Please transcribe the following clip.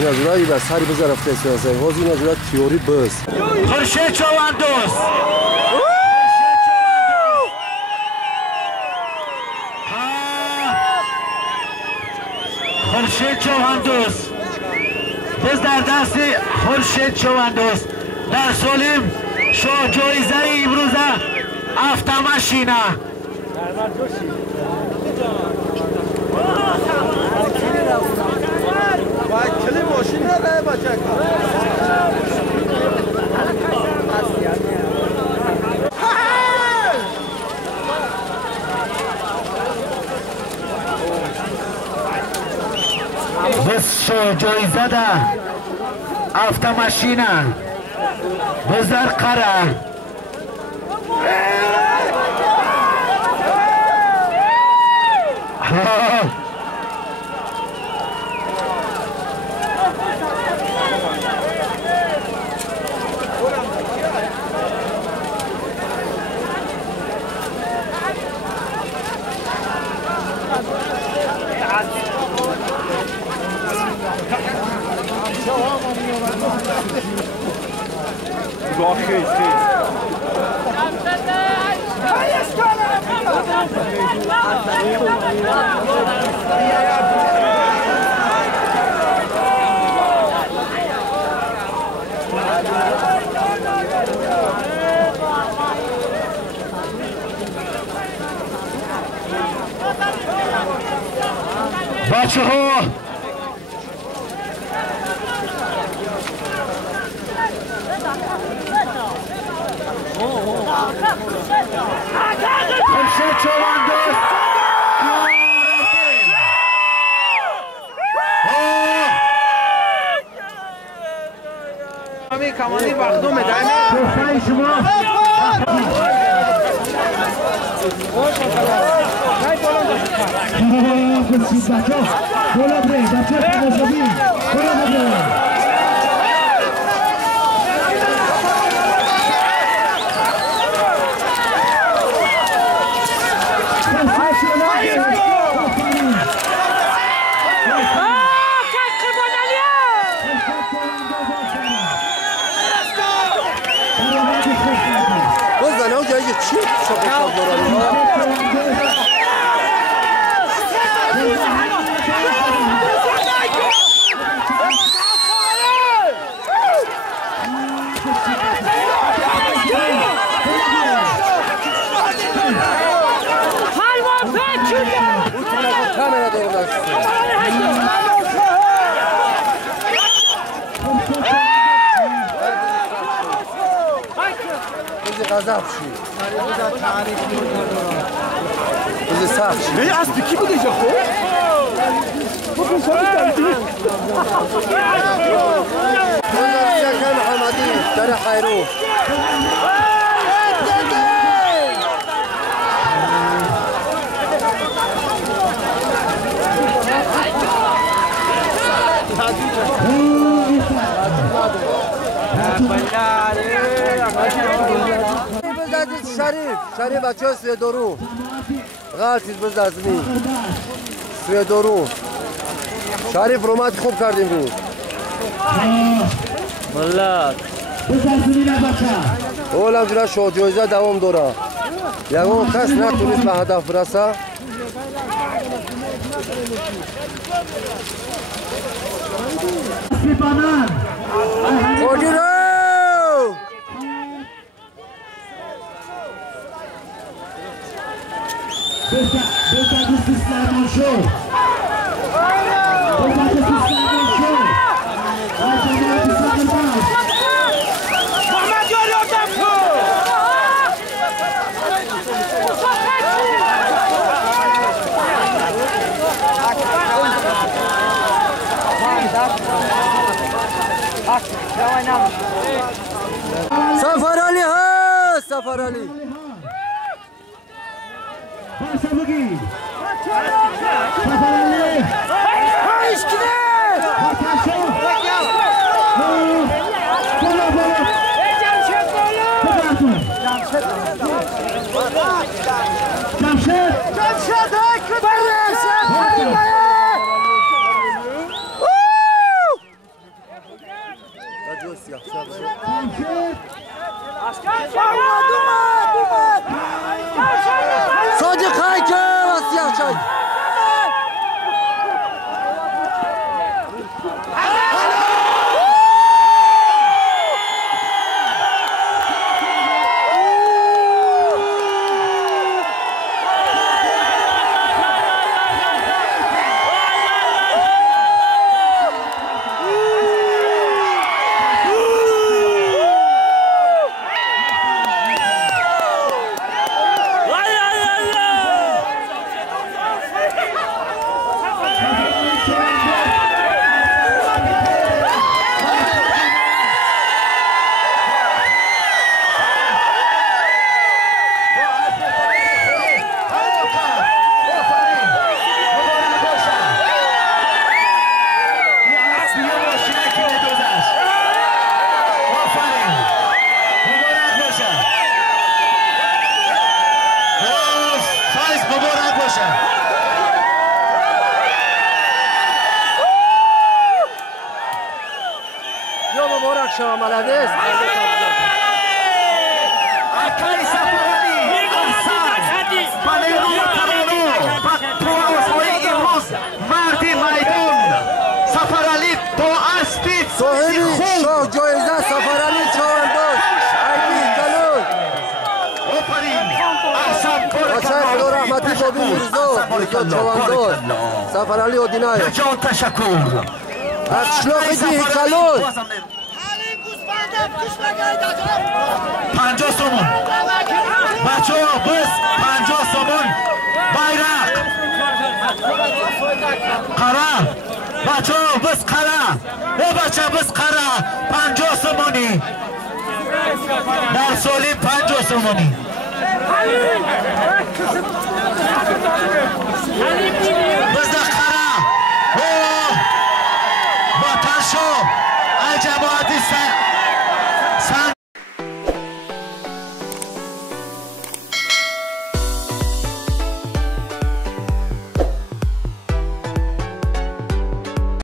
اینا جورایی بس سری بذار رفته سیاسی واز اینا جورا تیوری بس خورشید چواندوز خورشید چواندوز بز در دست خورشید چواندوز در سولیم شوجویزه امروز автомашина کلی ماشین نداره بچه بس شوجویزه ده автомашина بزر قره بچه ها خورشید چواندوز کمانی مخدوم دائمی غضب شی بزی سخت شی به اسبی کی بوده اینجا خب؟ بزرگ محمدی در خیرو شریف بچه ها سویدارو غلطیز بزدازمی سویدارو شریف رومت خوب کردیم بود ملت اولم جوره شوجویزه دوام دوره یکم کس نتونست به هدف برسه اوجیرو بزد سیستم شو بزد سیستم شو محمد یاری آدم کن سفرالی هست سفرالی Passa bugün. Safarali. Hayış gide. Hakanşo. Kola bola. Jamşet bola. Kola. Jamşet. Jamşet. Jamşet hakkı. Barış. شما ملدیس اکای سفرالی پانیرو تو آسایی امروز مردی میدان سفرالی تو اسبی صاحبی شاه جایزه سفرالی چوانداز ДЕХИКАЛОN آفرین احسن بچه خدا رحمتی بابی مرزا چوانداز سفرالی ОДИНАЕВ جان تشکر اخشلاق ДЕХИКАЛОن 50 سومون بچه ها بس 50 سومون bayrak قرار بچه ها بس قرار او بچه بس قرار 50 سومونی در سالی 50 سومونی